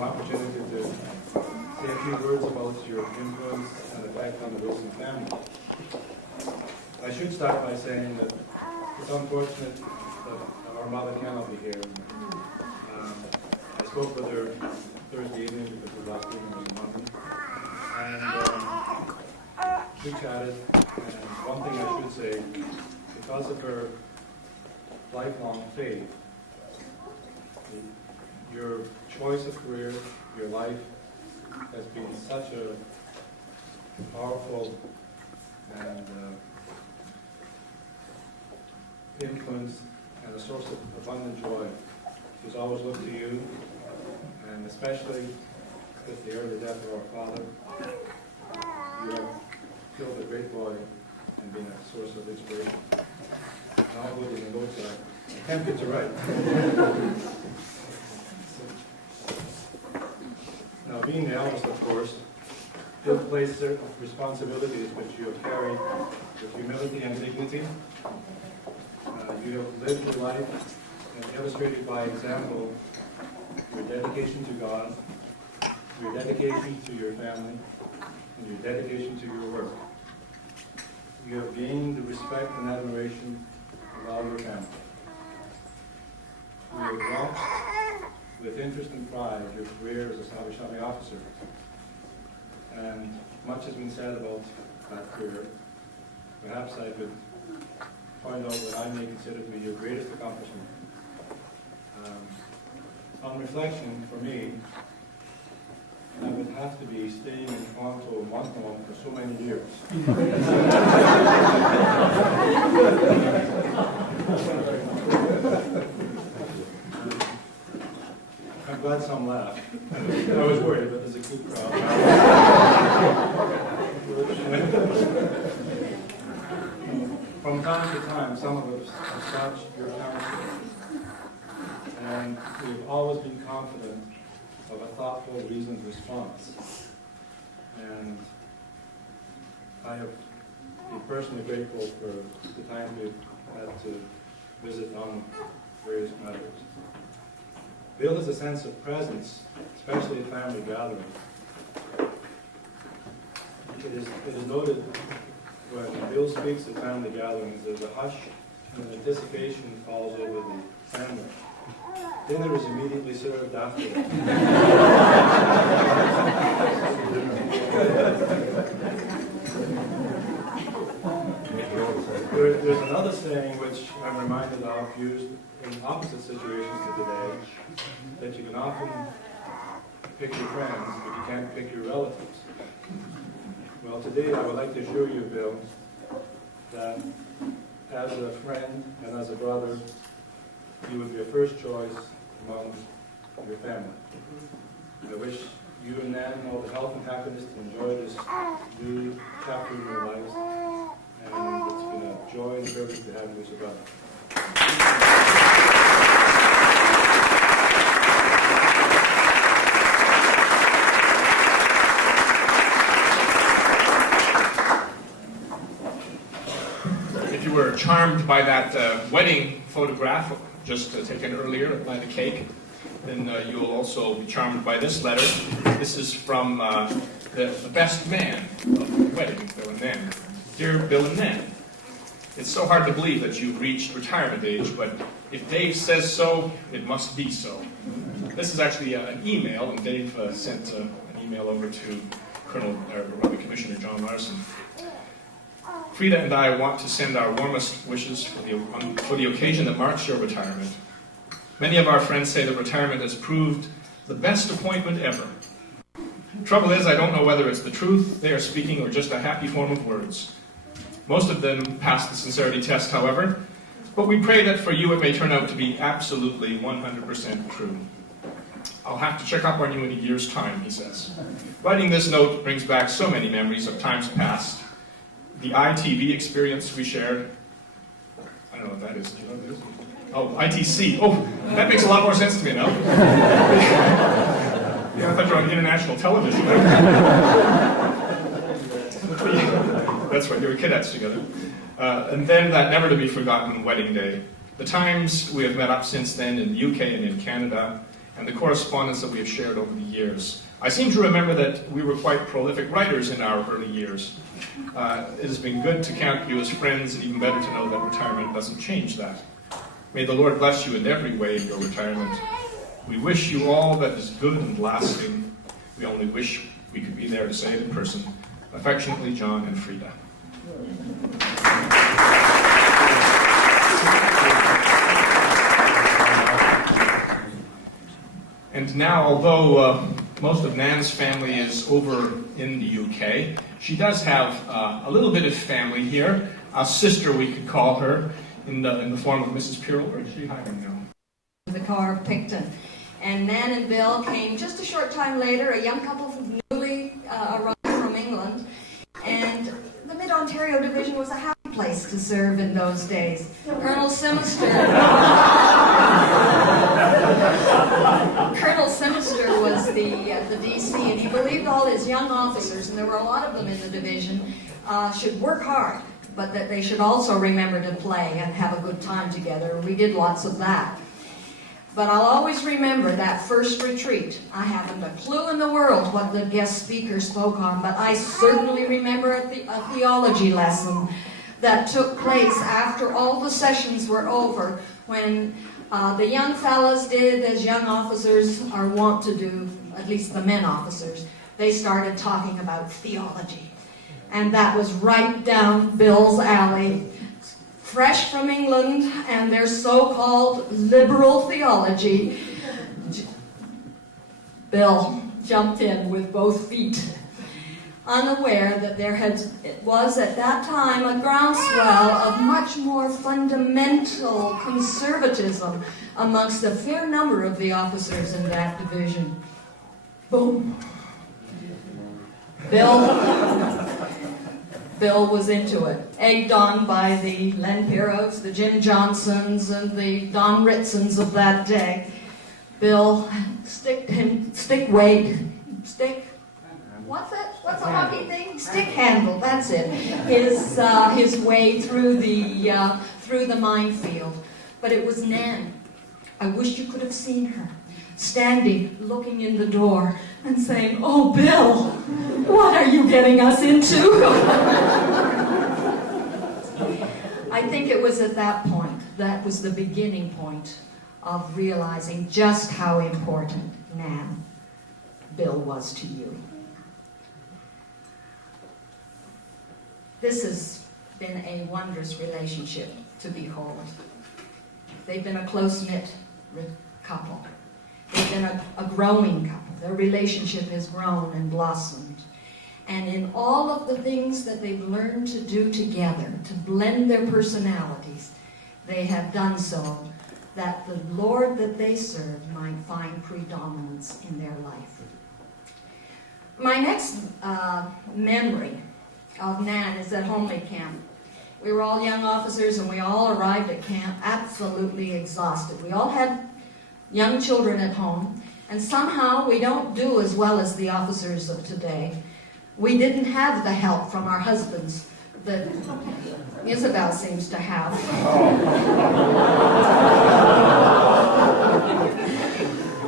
some opportunity to say a few words about your influence and effect on the Wilson family. I should start by saying that it's unfortunate that our mother cannot be here. I spoke with her Thursday evening because the last evening was in London, and we chatted, and one thing I should say, because of her lifelong faith, your choice of career, your life, has been such a powerful and influence and a source of abundant joy. She's always looked to you, and especially with the early death of our father, you have killed a great boy and been a source of inspiration. And all good in the Lord's side. I can't get to write. Now, being the eldest, of course, still places certain responsibilities which you have carried with humility and dignity. You have lived your life and illustrated by example your dedication to God, your dedication to your family, and your dedication to your work. You have gained the respect and admiration of all your family. You have watched with interest and pride your career as a Salvation Army officer. And much has been said about that career. Perhaps I could point out what I may consider to be your greatest accomplishment. On reflection, for me, that would have to be staying in Toronto and Montreal for so many years. I'm glad some laughed. I was worried, but there's a good crowd. From time to time, some of us have sought your counsel, and we've always been confident of a thoughtful, reasoned response. And I have been personally grateful for the time we've had to visit on various matters. Bill has a sense of presence, especially at family gatherings. It is noted when Bill speaks at family gatherings, there's a hush and anticipation falls over the family. Dinner is immediately served after. There's another saying which I'm reminded of, used in opposite situations to today, that you can often pick your friends, but you can't pick your relatives. Well, today I would like to assure you, Bill, that as a friend and as a brother, you would be a first choice among your family. I wish you and Nan all the health and happiness to enjoy this new chapter in your lives, and it's been a joy and privilege to have you as a brother. If you were charmed by that wedding photograph just taken earlier by the cake, then you'll also be charmed by this letter. This is from the best man of the wedding, Bill and Nan. Dear Bill and Nan, it's so hard to believe that you've reached retirement age, but if Dave says so, it must be so. This is actually an email, and Dave sent an email over to Commissioner John Larson. Frida and I want to send our warmest wishes for the occasion that marks your retirement. Many of our friends say that retirement has proved the best appointment ever. Trouble is, I don't know whether it's the truth they are speaking or just a happy form of words. Most of them pass the sincerity test, however, but we pray that for you it may turn out to be absolutely 100% true. I'll have to check up on you in a year's time, he says. Writing this note brings back so many memories of times past. The ITV experience we shared. I don't know what that is. Do you know what it is? Oh, ITC. Oh, that makes a lot more sense to me now. Yeah, I thought you were on international television. That's right, you were cadets together. And then that never-to-be-forgotten wedding day. The times we have met up since then in the UK and in Canada, and the correspondence that we have shared over the years. I seem to remember that we were quite prolific writers in our early years. It has been good to count you as friends, and even better to know that retirement doesn't change that. May the Lord bless you in every way in your retirement. We wish you all that is good and lasting. We only wish we could be there to say it in person. Affectionately, John and Frida. And now, although most of Nan's family is over in the UK, she does have a little bit of family here. A sister, we could call her, in the form of Mrs. Pirrell. Where is she hiding now? The car of Picton. And Nan and Bill came just a short time later, a young couple from newly arrived from England. And the Mid-Ontario Division was a happy place to serve in those days. Colonel Simister was the DC, and he believed all his young officers, and there were a lot of them in the division, should work hard, but that they should also remember to play and have a good time together. We did lots of that. But I'll always remember that first retreat. I haven't a clue in the world what the guest speaker spoke on, but I certainly remember a theology lesson that took place after all the sessions were over, when the young fellas did as young officers are wont to do, at least the men officers. They started talking about theology. And that was right down Bill's alley. Fresh from England and their so-called liberal theology, Bill jumped in with both feet, unaware that there was at that time a groundswell of much more fundamental conservatism amongst a fair number of the officers in that division. Boom. Bill was into it, egged on by the Len Pirros, the Jim Johnsons, and the Don Ritsons of that day. Bill, what's a hockey thing? Stick handle, that's it. His way through the minefield. But it was Nan. I wish you could have seen her, standing, looking in the door, and saying, "Oh, Bill, what are you getting us into?" I think it was at that point, that was the beginning point of realizing just how important Nan, Bill was to you. This has been a wondrous relationship to behold. They've been a close-knit couple. They've been a growing couple. Their relationship has grown and blossomed. And in all of the things that they've learned to do together, to blend their personalities, they have done so that the Lord that they serve might find predominance in their life. My next memory of Nan is at Homely Camp. We were all young officers and we all arrived at camp absolutely exhausted. We all had young children at home, and somehow we don't do as well as the officers of today. We didn't have the help from our husbands that Isabel seems to have.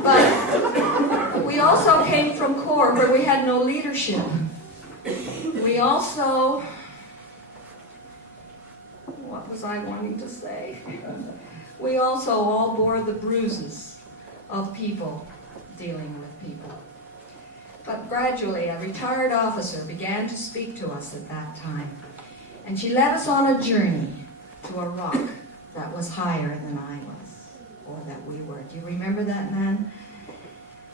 But we also came from Corps where we had no leadership. We also, what was I wanting to say? We also all bore the bruises of people dealing with people. But gradually, a retired officer began to speak to us at that time. And she led us on a journey to a rock that was higher than I was, or that we were. Do you remember that, man?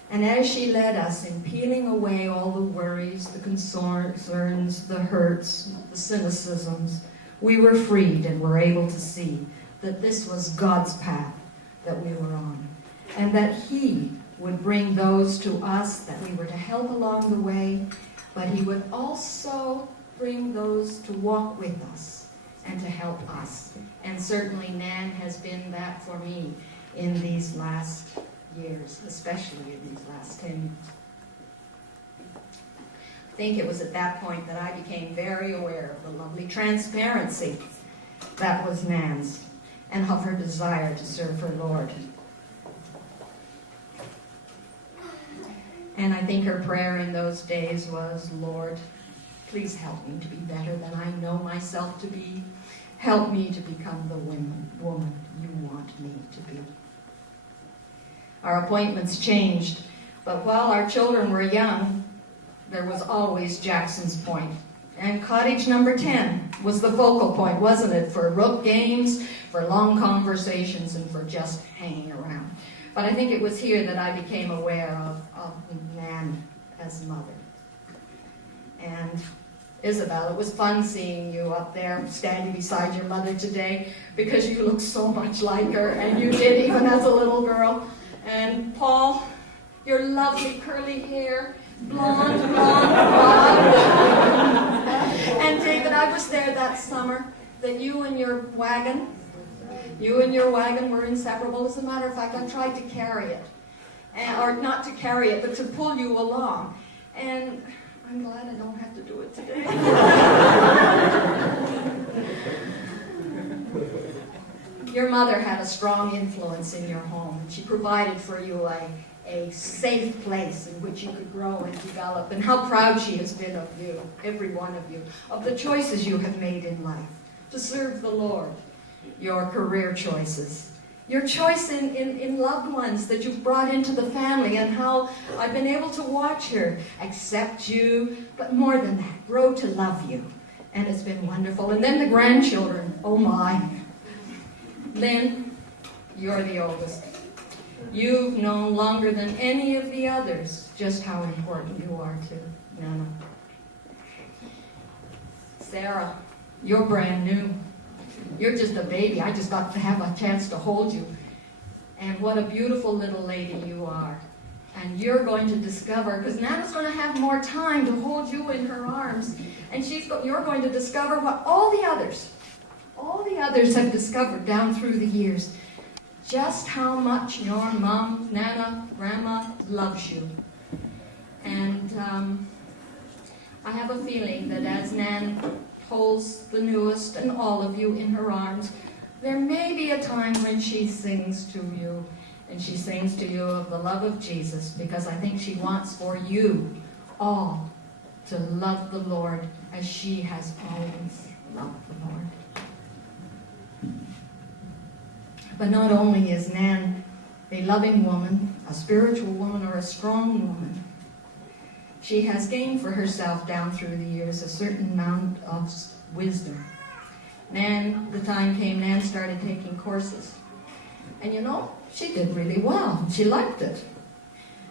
And as she led us in peeling away all the worries, the concerns, the hurts, the cynicisms, we were freed and were able to see that this was God's path that we were on, and that He would bring those to us that we were to help along the way, but He would also bring those to walk with us and to help us. And certainly Nan has been that for me in these last years, especially in these last 10 years. I think it was at that point that I became very aware of the lovely transparency that was Nan's, and of her desire to serve her Lord. And I think her prayer in those days was, Lord, please help me to be better than I know myself to be. Help me to become the woman you want me to be. Our appointments changed, but while our children were young, there was always Jackson's Point. And cottage number 10 was the focal point, wasn't it? For rook games, for long conversations, and for just hanging around. But I think it was here that I became aware of Nan as mother. And Isabel, it was fun seeing you up there standing beside your mother today, because you look so much like her, and you did even as a little girl. And Paul, your lovely curly hair, blonde. And David, I was there that summer that you and your wagon were inseparable. As a matter of fact, I tried to carry it. Or not to carry it, but to pull you along. And I'm glad I don't have to do it today. Your mother had a strong influence in your home. She provided for you a safe place in which you could grow and develop. And how proud she has been of you, every one of you, of the choices you have made in life to serve the Lord, your career choices, your choice in loved ones that you've brought into the family, and how I've been able to watch her accept you, but more than that, grow to love you. And it's been wonderful. And then the grandchildren, oh my. Lynn, you're the oldest. You've known longer than any of the others just how important you are to Nana. Sarah, you're brand new. You're just a baby. I just got to have a chance to hold you. And what a beautiful little lady you are. And you're going to discover, because Nana's going to have more time to hold you in her arms, and you're going to discover what all the others have discovered down through the years. Just how much your mom, Nana, Grandma loves you. And I have a feeling that as Nan holds the newest and all of you in her arms, there may be a time when she sings to you, and she sings to you of the love of Jesus, because I think she wants for you all to love the Lord as she has always loved the Lord. But not only is Nan a loving woman, a spiritual woman, or a strong woman, she has gained for herself down through the years a certain amount of wisdom. The time came, Nan started taking courses. And you know, she did really well. She liked it.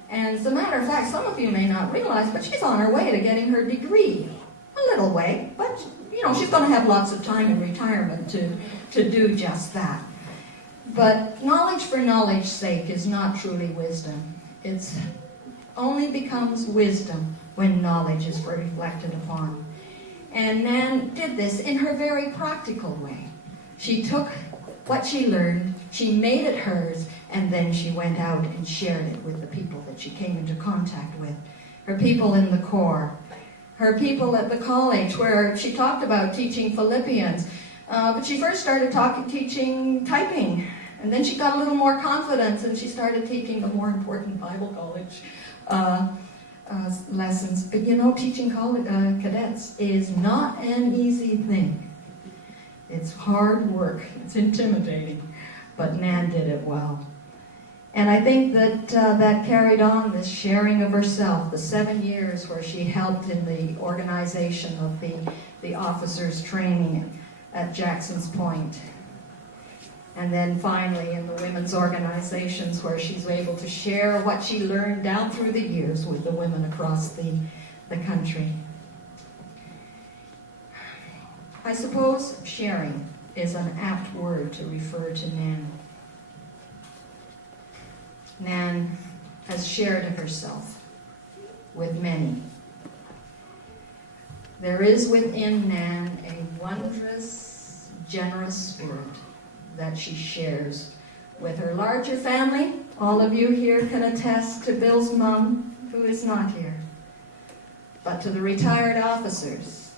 And as a matter of fact, some of you may not realize, but she's on her way to getting her degree. A little way, but you know, she's going to have lots of time in retirement to do just that. But knowledge for knowledge's sake is not truly wisdom. It only becomes wisdom when knowledge is reflected upon. And Nan did this in her very practical way. She took what she learned, she made it hers, and then she went out and shared it with the people that she came into contact with. Her people in the Corps, her people at the college, where she talked about teaching Philippians. But she first started teaching typing. And then she got a little more confidence, and she started teaching the more important Bible college lessons. But you know, teaching cadets is not an easy thing. It's hard work. It's intimidating. But Nan did it well. And I think that that carried on this sharing of herself, the 7 years where she helped in the organization of the officers' training at Jackson's Point. And then finally in the women's organizations, where she's able to share what she learned down through the years with the women across the country. I suppose sharing is an apt word to refer to Nan. Nan has shared of herself with many. There is within Nan a wondrous, generous spirit that she shares with her larger family. All of you here can attest to Bill's mom, who is not here. But to the retired officers,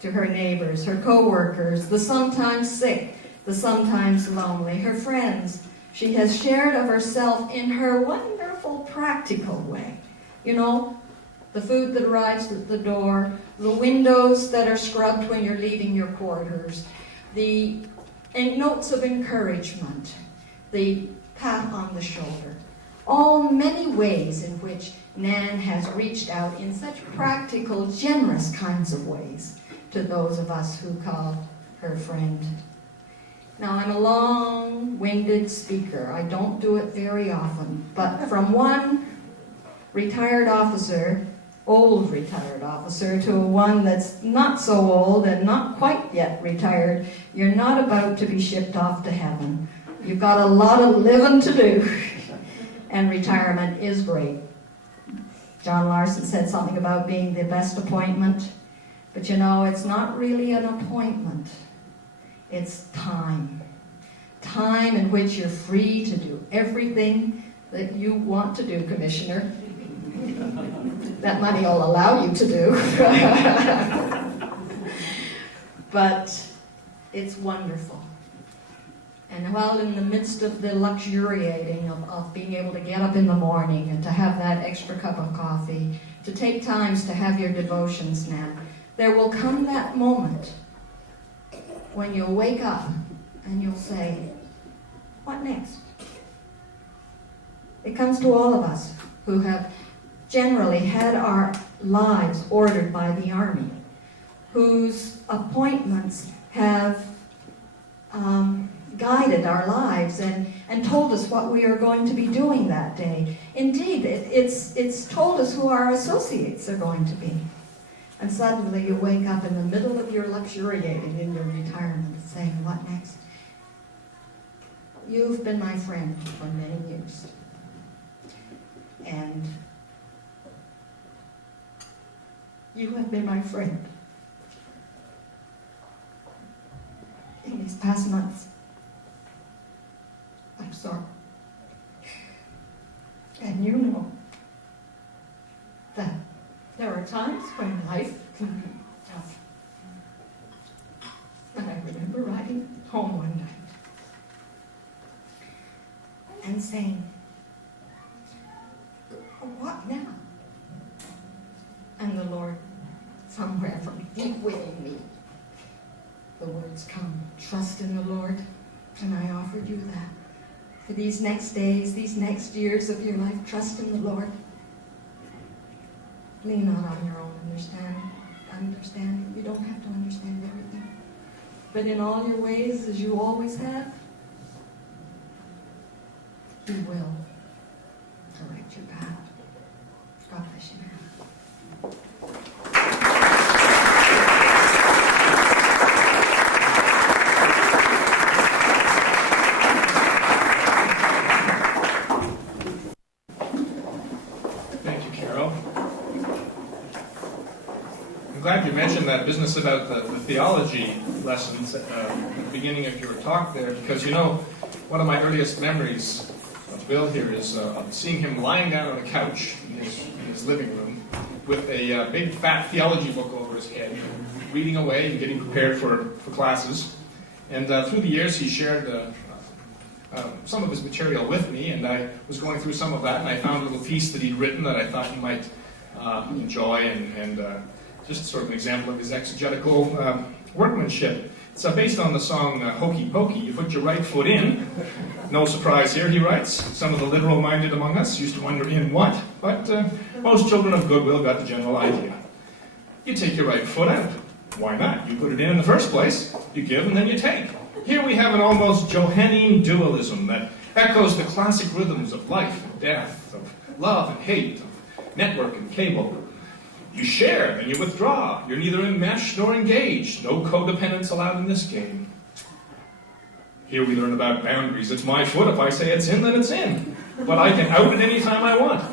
to her neighbors, her co-workers, the sometimes sick, the sometimes lonely, her friends, she has shared of herself in her wonderful practical way You know, the food that arrives at the door, the windows that are scrubbed when you're leaving your quarters, the notes of encouragement, the pat on the shoulder. All many ways in which Nan has reached out in such practical, generous kinds of ways to those of us who call her friend. Now, I'm a long-winded speaker. I don't do it very often, but from one retired officer, old retired officer, to one that's not so old and not quite yet retired, you're not about to be shipped off to heaven. You've got a lot of living to do, and retirement is great. John Larson said something about being the best appointment, but you know, it's not really an appointment. It's time. Time in which you're free to do everything that you want to do, Commissioner. That money will allow you to do. But it's wonderful. And while in the midst of the luxuriating of being able to get up in the morning and to have that extra cup of coffee, to take times to have your devotions now, there will come that moment when you'll wake up and you'll say, what next? It comes to all of us who have generally had our lives ordered by the Army, whose appointments have guided our lives and told us what we are going to be doing that day. Indeed, it's told us who our associates are going to be. And suddenly you wake up in the middle of your luxuriating in your retirement saying, what next? You've been my friend for many years. And you have been my friend in these past months. I'm sorry. And you know that there are times when life can be tough. And I remember riding home one night and saying, what now? And the Lord, somewhere from deep within me, the words come, trust in the Lord. And I offered you that. For these next days, these next years of your life, trust in the Lord. Lean not on your own understanding. You don't have to understand everything. But in all your ways, as you always have, He will direct your path. God bless you. Thank you, Carol. I'm glad you mentioned that business about the theology lessons at the beginning of your talk there, because you know, one of my earliest memories of Bill here is of seeing him lying down on a couch in his living room with a big fat theology book over his head, reading away and getting prepared for classes. And through the years he shared some of his material with me, and I was going through some of that, and I found a little piece that he'd written that I thought you might enjoy, and just sort of an example of his exegetical workmanship. It's based on the song Hokey Pokey. You put your right foot in. No surprise here, he writes. Some of the literal-minded among us used to wonder in what, but most children of goodwill got the general idea. You take your right foot out. Why not? You put it in the first place. You give and then you take. Here we have an almost Johannine dualism that echoes the classic rhythms of life and death, of love and hate, of network and cable. You share, then you withdraw. You're neither enmeshed nor engaged. No codependence allowed in this game. Here we learn about boundaries. It's my foot. If I say it's in, then it's in. But I can out it any time I want.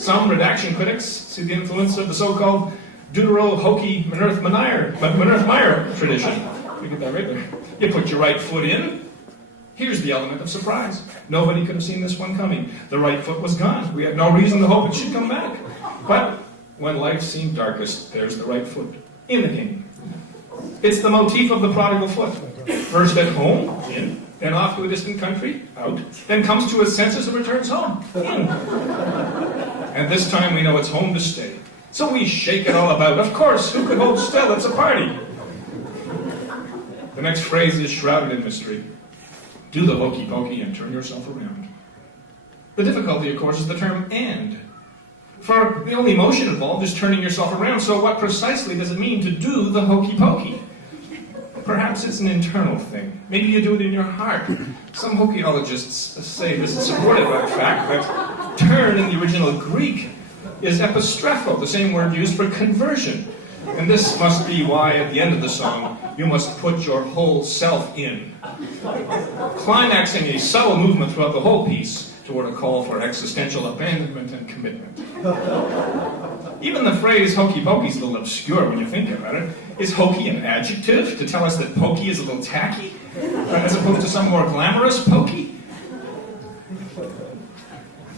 Some redaction critics see the influence of the so-called Deutero-Hokey Meyer tradition. We get that right there. You put your right foot in. Here's the element of surprise. Nobody could have seen this one coming. The right foot was gone. We had no reason to hope it should come back. But when life seemed darkest, there's the right foot in the game. It's the motif of the prodigal foot. First at home, in, then off to a distant country, out, then comes to his senses and returns home, in. And this time we know it's home to stay. So we shake it all about. Of course, who could hold still? It's a party. The next phrase is shrouded in mystery. Do the hokey pokey and turn yourself around. The difficulty, of course, is the term and. For the only motion involved is turning yourself around, so what precisely does it mean to do the hokey pokey? Perhaps it's an internal thing. Maybe you do it in your heart. Some hokeologists say this is supported by the fact that turn in the original Greek is epistrepho, the same word used for conversion. And this must be why at the end of the song you must put your whole self in, climaxing a subtle movement throughout the whole piece toward a call for existential abandonment and commitment. Even the phrase hokey pokey is a little obscure when you think about it. Is hokey an adjective to tell us that pokey is a little tacky, as opposed to some more glamorous pokey?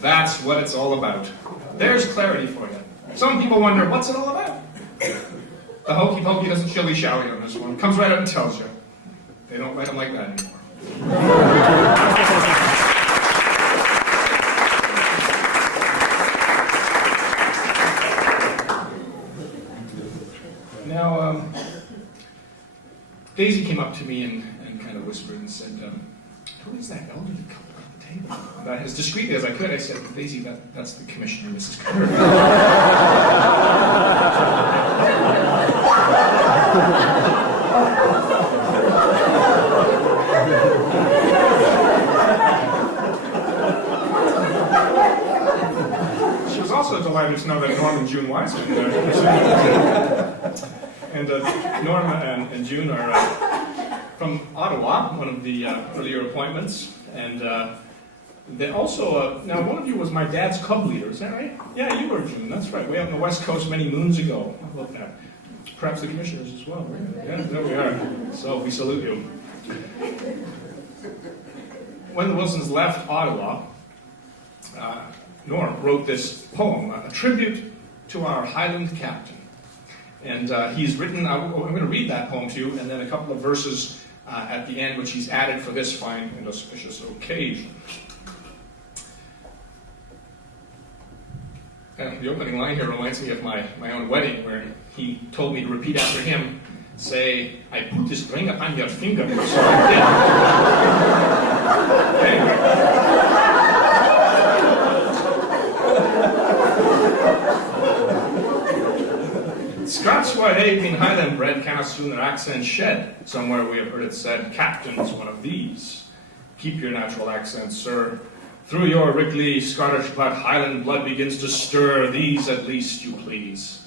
That's what it's all about. There's clarity for you. Some people wonder, what's it all about? The hokey pokey doesn't shilly-shally on this one. It comes right out and tells you. They don't write them like that anymore. Now, Daisy came up to me and kind of whispered and said, who is that elderly couple at the table? And as discreetly as I could, I said, Daisy, that's the commissioner, Mrs. Carter. She was also delighted to know that Norm and June Wiseman and Norma and June are from Ottawa, one of the earlier appointments, and they also, now one of you was my dad's club leader, is that right? Yeah, you were, June, that's right, way out on the West Coast many moons ago. How about that? Perhaps the commissioners as well, right? Yeah, there we are. So we salute you. When the Wilsons left Ottawa, Norm wrote this poem, a tribute to our Highland captain. And he's written, I'm going to read that poem to you, and then a couple of verses at the end, which he's added for this fine and auspicious occasion. The opening line here reminds me of my own wedding, where he told me to repeat after him, say, I put this ring upon your finger, so I did. Okay. Scots wha hae been Highland bred cannot soon their accent shed. Somewhere we have heard it said, Captain's one of these. Keep your natural accent, sir. Through your wriggly Scottish blood, Highland blood begins to stir. These at least you please.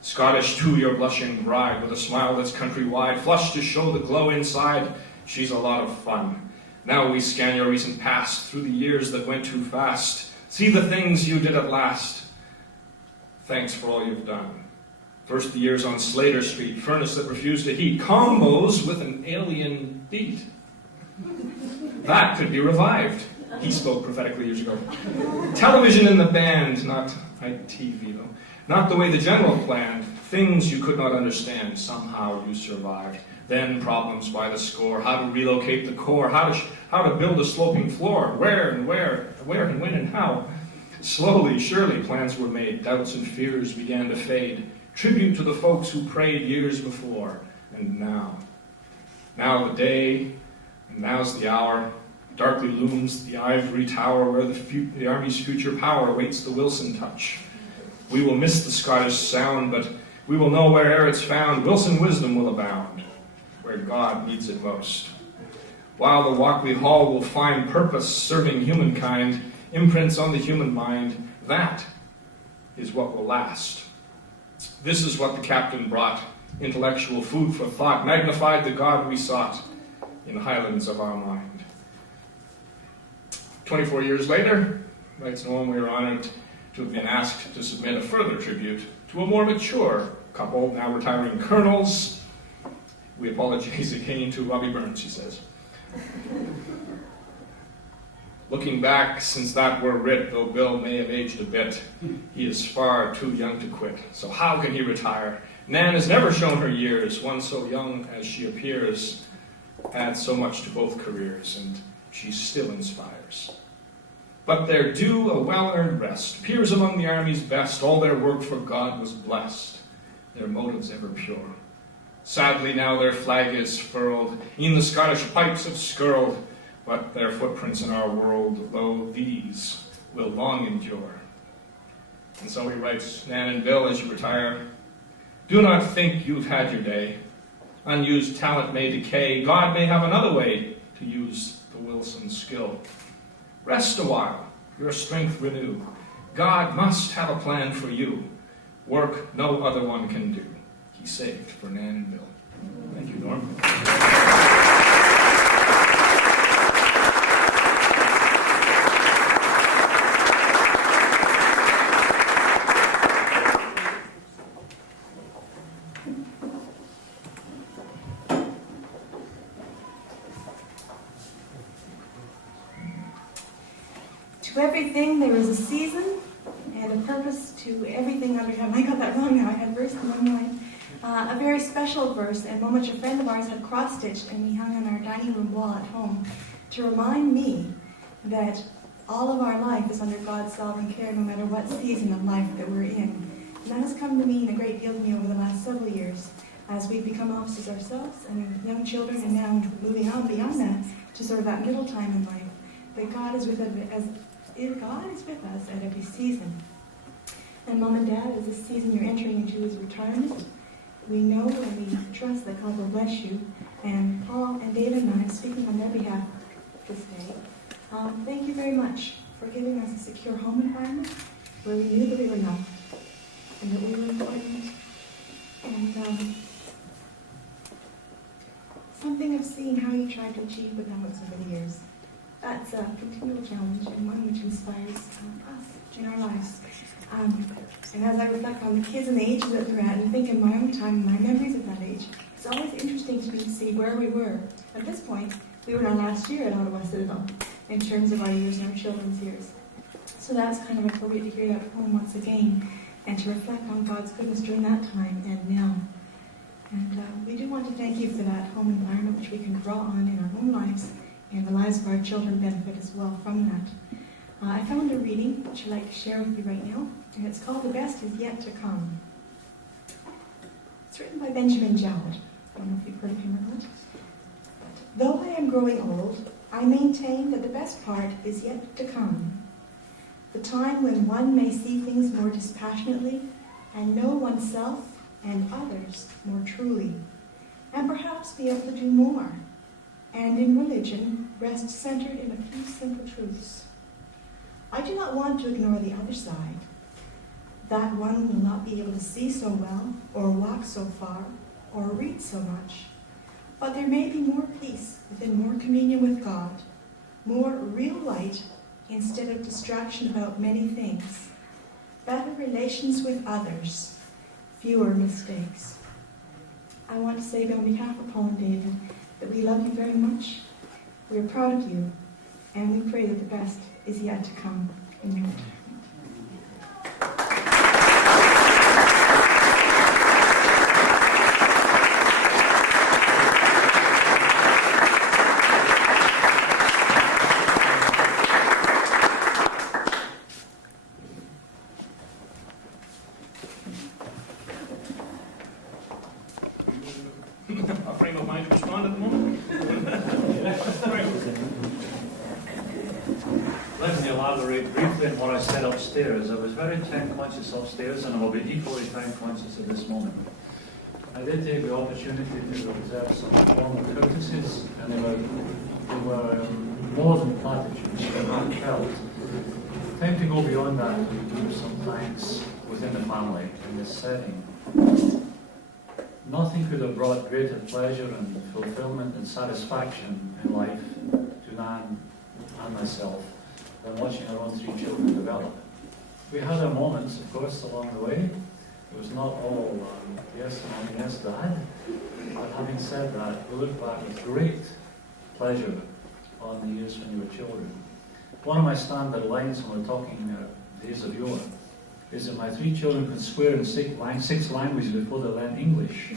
Scottish too, your blushing bride, with a smile that's countrywide, flushed to show the glow inside. She's a lot of fun. Now we scan your recent past, through the years that went too fast. See the things you did at last. Thanks for all you've done. First the years on Slater Street, furnace that refused to heat, combos with an alien beat. That could be revived. He spoke prophetically years ago. Television in the band, not ITV though. Not the way the general planned. Things you could not understand, somehow you survived. Then problems by the score, how to relocate the core, how to build a sloping floor, where and when and how. Slowly, surely plans were made, doubts and fears began to fade. Tribute to the folks who prayed years before, and now. Now the day, and now's the hour. Darkly looms the ivory tower where the Army's future power waits the Wilson touch. We will miss the Scottish sound, but we will know where'er it's found, Wilson wisdom will abound, where God needs it most. While the Walkley Hall will find purpose serving humankind, imprints on the human mind, that is what will last. This is what the captain brought, intellectual food for thought, magnified the God we sought in the highlands of our mind. 24 years later, writes Norm, we are honored to have been asked to submit a further tribute to a more mature couple, now retiring colonels. We apologize again to Robbie Burns, he says. Looking back, since that were writ, though Bill may have aged a bit, he is far too young to quit. So how can he retire? Nan has never shown her years. One so young as she appears adds so much to both careers, and she still inspires. but their due a well-earned rest. Peers among the army's best, all their work for God was blessed, their motives ever pure. Sadly now their flag is furled, e'en the Scottish pipes have skirled, but their footprints in our world, lo, these will long endure. And so he writes, Nan and Bill, as you retire, do not think you've had your day. Unused talent may decay. God may have another way to use the Wilson skill. Rest a while, your strength renew. God must have a plan for you. Work no other one can do. He saved for Nan and Bill. Thank you, Norm. To everything there is a season and a purpose to everything under heaven. I got that wrong now. I had verse in one line. A very special verse, and one which a friend of ours had cross-stitched and we hung on our dining room wall at home to remind me that all of our life is under God's sovereign care, no matter what season of life that we're in. And that has come to mean a great deal to me over the last several years as we've become officers ourselves and young children, and now moving on beyond that to sort of that middle time in life. That God is with us at every season. And Mom and Dad, as this season you're entering into is retirement, we know and we trust that God will bless you. And Paul and David and I, speaking on their behalf this day, thank you very much for giving us a secure home environment where we knew that we were loved and that we were important. And something of seeing how you tried to achieve with us over the years. That's a continual challenge and one which inspires us in our lives. And as I reflect on the kids and the ages that they're at and think in my own time and my memories of that age, it's always interesting to me to see where we were. At this point, we were in our last year at Ottawa Citadel in terms of our years and our children's years. So that's kind of appropriate to hear that poem once again and to reflect on God's goodness during that time and now. And we do want to thank you for that home environment which we can draw on in our own lives, and the lives of our children benefit as well from that. I found a reading which I'd like to share with you right now, and it's called The Best Is Yet to Come. It's written by Benjamin Jowett. I don't know if you've heard of him or not. Though I am growing old, I maintain that the best part is yet to come. The time when one may see things more dispassionately and know oneself and others more truly, and perhaps be able to do more, and in religion rest centered in a few simple truths. I do not want to ignore the other side, that one will not be able to see so well, or walk so far, or read so much. But there may be more peace within more communion with God, more real light instead of distraction about many things, better relations with others, fewer mistakes. I want to say on behalf of Paul and David that we love you very much, we are proud of you, and we pray that the best is yet to come in your time. A frame of mind to respond at the moment? Let me elaborate briefly on what I said upstairs. I was very time conscious upstairs, and I will be equally time conscious at this moment. I did take the opportunity to observe some formal courtesies, and they were more than platitudes, they were heartfelt. Time to go beyond that and give some thanks within the family in this setting. Nothing could have brought greater pleasure and fulfillment and satisfaction in life to Nan and myself than watching our own 3 children develop. We had our moments, of course, along the way. It was not all yes, Mom, yes, Dad. But having said that, we look back with great pleasure on the years when you were children. One of my standard lines when we're talking days of yore is that my 3 children could swear in 6 languages before they learned English,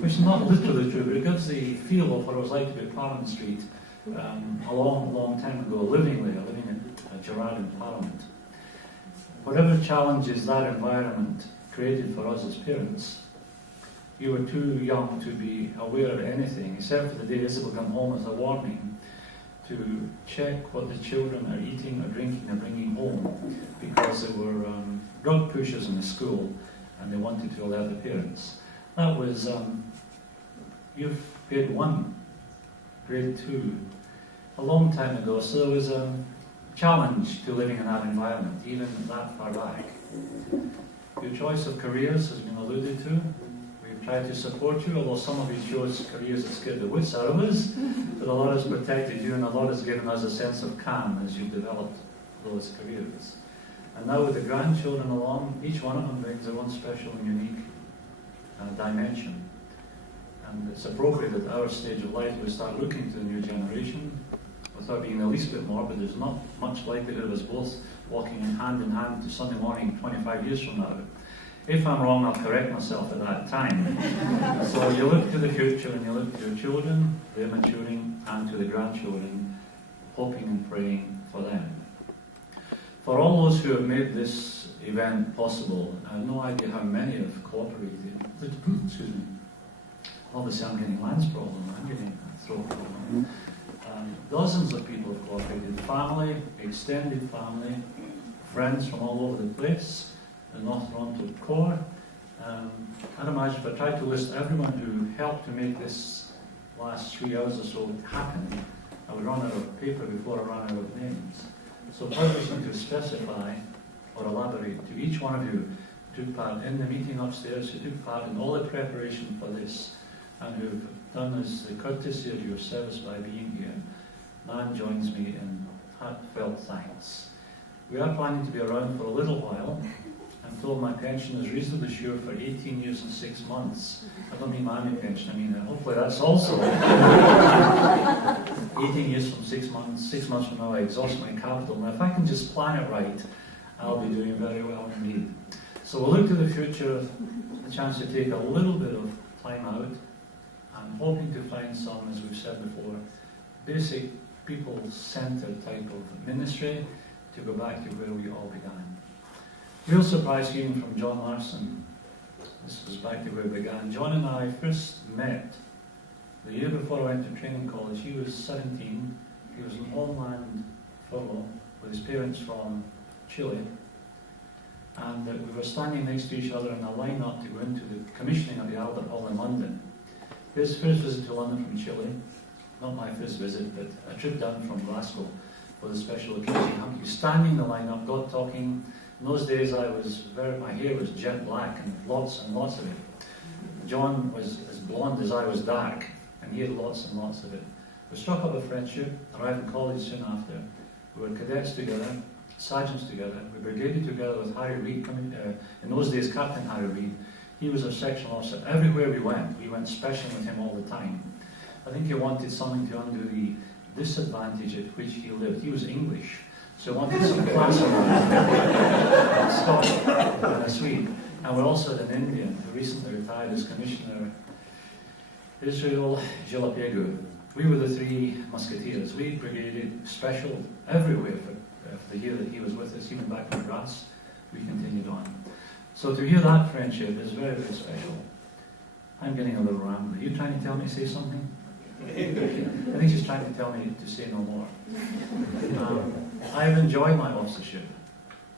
which is not literally true, but it gives the feel of what it was like to be at Parliament Street a long, long time ago, living there, living in Gerard in Parliament. Whatever challenges that environment created for us as parents, you were too young to be aware of anything, except for the day Isabel come home with a warning to check what the children are eating or drinking or bringing home, because there were drug pushers in the school and they wanted to alert the parents. That was youth grade 1, grade 2, a long time ago, so there was a challenge to living in that environment, even that far back. Your choice of careers has been alluded to. We've tried to support you, although some of you chose careers that scared the wits out of us, but a lot has protected you and a lot has given us a sense of calm as you developed those careers. And now with the grandchildren along, each one of them brings their own special and unique dimension. And it's appropriate at our stage of life we start looking to the new generation without being the least bit morbid. There's not much likelihood of us both walking in hand to Sunday morning 25 years from now. If I'm wrong, I'll correct myself at that time. So you look to the future and you look to your children, their maturing, and to the grandchildren, hoping and praying for them. For all those who have made this event possible, I have no idea how many have cooperated. Excuse me. Obviously I'm getting Lance's problem, I'm getting a throat problem. Dozens of people have cooperated, family, extended family, friends from all over the place, the North Toronto Core. I'd imagine if I tried to list everyone who helped to make this last 3 hours or so happen, I would run out of paper before I ran out of names. So permission to specify or elaborate to each one of you who took part in the meeting upstairs, who took part in all the preparation for this, and who've done us the courtesy of your service by being here. Nan joins me in heartfelt thanks. We are planning to be around for a little while. I'm told my pension is reasonably sure for 18 years and 6 months. I don't mean my annual pension, I mean hopefully that's also 18 years from 6 months. 6 months from now I exhaust my capital. Now if I can just plan it right, I'll be doing very well indeed. So we'll look to the future, a chance to take a little bit of time out. I'm hoping to find some, as we've said before, basic people-centered type of ministry to go back to where we all began. Real surprise hearing from John Larson. This was back to where we began. John and I first met the year before I went to training college. He was 17. He was in homeland furlough with his parents from Chile. And we were standing next to each other in a line-up to go into the commissioning of the Albert Hall in London. His first visit to London from Chile, not my first visit, but a trip down from Glasgow for the special occasion. He was standing in the line-up, got talking. In those days my hair was jet black and lots of it. John was as blonde as I was dark, and he had lots and lots of it. We struck up a friendship, arrived in college soon after. We were cadets together, sergeants together. We brigaded together with Harry Reid, in those days Captain Harry Reid. He was our sectional officer. Everywhere we went special with him all the time. I think he wanted something to undo the disadvantage at which he lived. He was English, so he wanted some class around him. Scotland and a Swede. And we also had an Indian who recently retired as Commissioner Israel Jalapegu. We were the three musketeers. We brigaded special everywhere for the year that he was with us, even back in Grass. We continued on. So to hear that friendship is very, very special. I'm getting a little rambly. Are you trying to tell me to say something? I think she's trying to tell me to say no more. I've enjoyed my officership.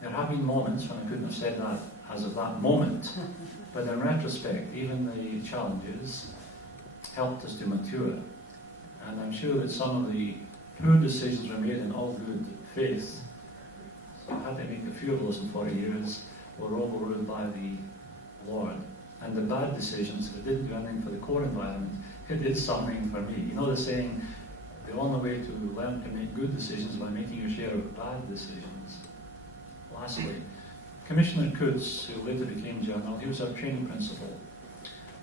There have been moments when I couldn't have said that as of that moment, but in retrospect, even the challenges helped us to mature. And I'm sure that some of the poor decisions were made in all good faith. So I had to make a few of those in 40 years. Were overruled by the Lord. And the bad decisions, if it didn't do anything for the core environment, it did something for me. You know the saying, the only way to learn to make good decisions is by making your share of bad decisions. Lastly, Commissioner Coates, who later became General, he was our training principal.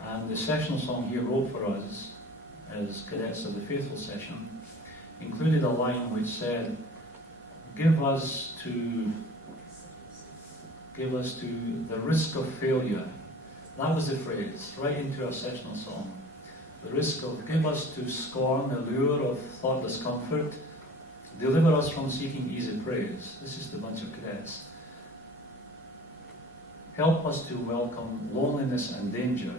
And the sectional song he wrote for us as cadets of the Faithful Session included a line which said, give us to the risk of failure. That was the phrase, right into our sectional song. The risk of, give us to scorn the lure of thoughtless comfort, Deliver us from seeking easy praise. This is the bunch of cadets. Help us to welcome loneliness and danger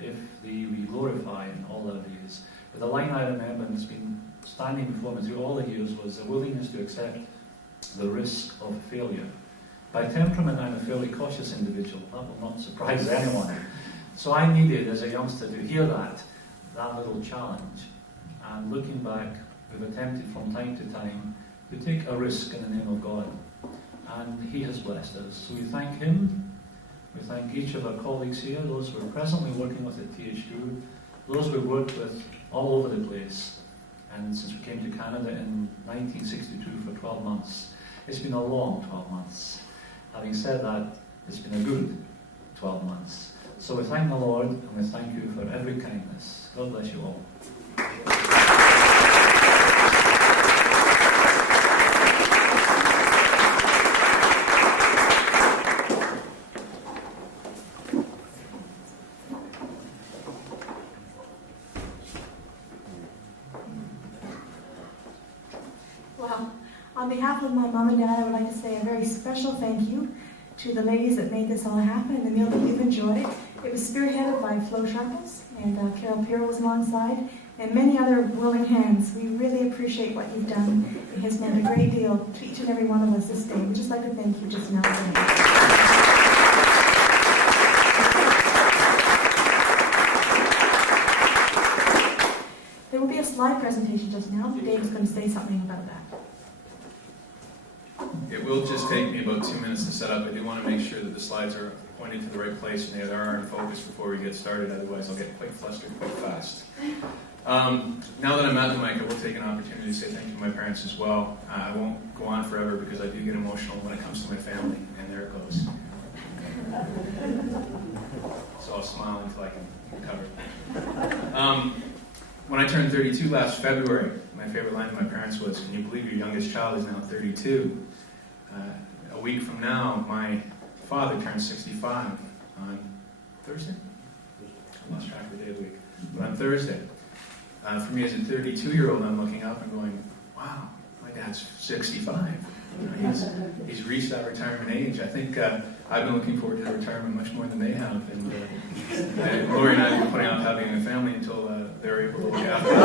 if we glorify in all our days. But the line I remember and has been standing before me through all the years was the willingness to accept the risk of failure. By temperament, I'm a fairly cautious individual. That will not surprise anyone. So I needed, as a youngster, to hear that little challenge. And looking back, we've attempted from time to time to take a risk in the name of God. And He has blessed us. So we thank Him. We thank each of our colleagues here, those who are presently working with at THU, those we've worked with all over the place. And since we came to Canada in 1962 for 12 months, it's been a long 12 months. Having said that, it's been a good 12 months. So we thank the Lord, and we thank you for every kindness. God bless you all. Well, on behalf of my mom and dad, I would like to say a very special thank you to the ladies that made this all happen and the meal that you've enjoyed. It was spearheaded by Flo Sharples, and Carol Piro was alongside, and many other willing hands. We really appreciate what you've done. It has meant a great deal to each and every one of us this day. We'd just like to thank you just now. There will be a slide presentation just now. Dave's going to say something about that. It will just take me about 2 minutes to set up. I do want to make sure that the slides are pointed to the right place and they are in focus before we get started, otherwise I'll get quite flustered quite fast. Now that I'm at the mic, I will take an opportunity to say thank you to my parents as well. I won't go on forever because I do get emotional when it comes to my family, and there it goes. So I'll smile until I can cover it. When I turned 32 last February, my favorite line to my parents was, "Can you believe your youngest child is now 32? A week from now, my father turns 65 on Thursday? I lost track of the day of the week. But on Thursday. For me as a 32-year-old, I'm looking up and going, wow, my dad's 65. You know, he's reached that retirement age. I think I've been looking forward to the retirement much more than they have. And Lori and I have been putting off having a family until they're able to look after it.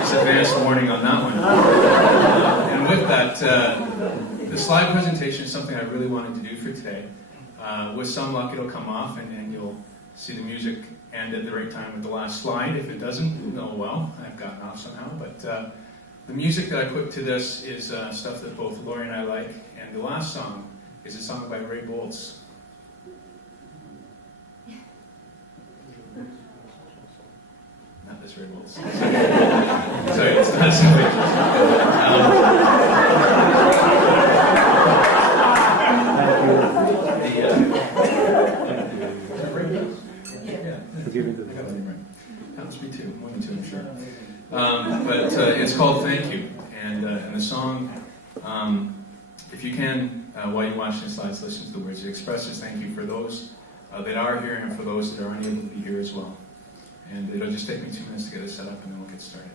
Just advanced warning on that one. And with that, the slide presentation is something I really wanted to do for today. With some luck, it'll come off, and you'll see the music end at the right time with the last slide. If it doesn't, oh well, I've gotten off somehow. But the music that I put to this is stuff that both Lori and I like. And the last song is a song by Ray Boltz. Not this Ray Boltz. Sorry, it's not Happens to be two, more than two, I'm sure. But it's called Thank You, and the song, if you can, while you're watching the slides, listen to the words. It expresses thank you for those that are here and for those that are unable to be here as well. And it'll just take me 2 minutes to get it set up, and then we'll get started.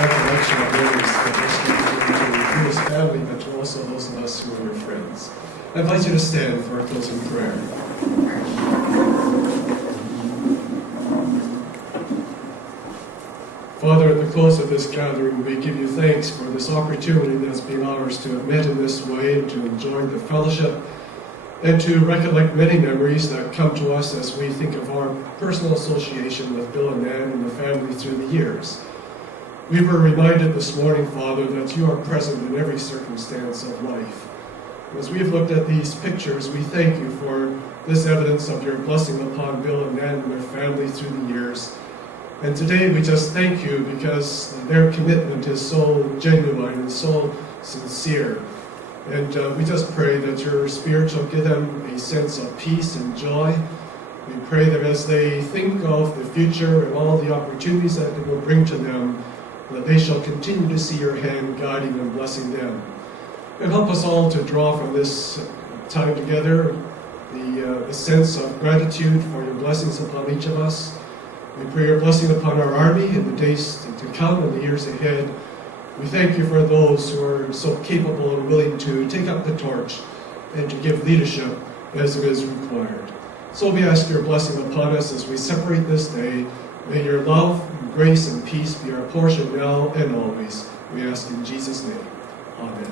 recollection of memories that are speaking to his family, but to also those of us who are your friends. I invite you to stand for our closing prayer. Father, at the close of this gathering, we give you thanks for this opportunity that's been ours to have met in this way, and to enjoy the fellowship, and to recollect many memories that come to us as we think of our personal association with Bill and Ann and the family through the years. We were reminded this morning, Father, that you are present in every circumstance of life. As we've looked at these pictures, we thank you for this evidence of your blessing upon Bill and Ann and their family through the years. And today we just thank you because their commitment is so genuine and so sincere. And we just pray that your Spirit shall give them a sense of peace and joy. We pray that as they think of the future and all the opportunities that it will bring to them, that they shall continue to see your hand guiding and blessing them. And help us all to draw from this time together the sense of gratitude for your blessings upon each of us. We pray your blessing upon our army in the days to come and the years ahead. We thank you for those who are so capable and willing to take up the torch and to give leadership as it is required. So we ask your blessing upon us as we separate this day. May your love, grace, and peace be our portion now and always. We ask in Jesus' name. Amen.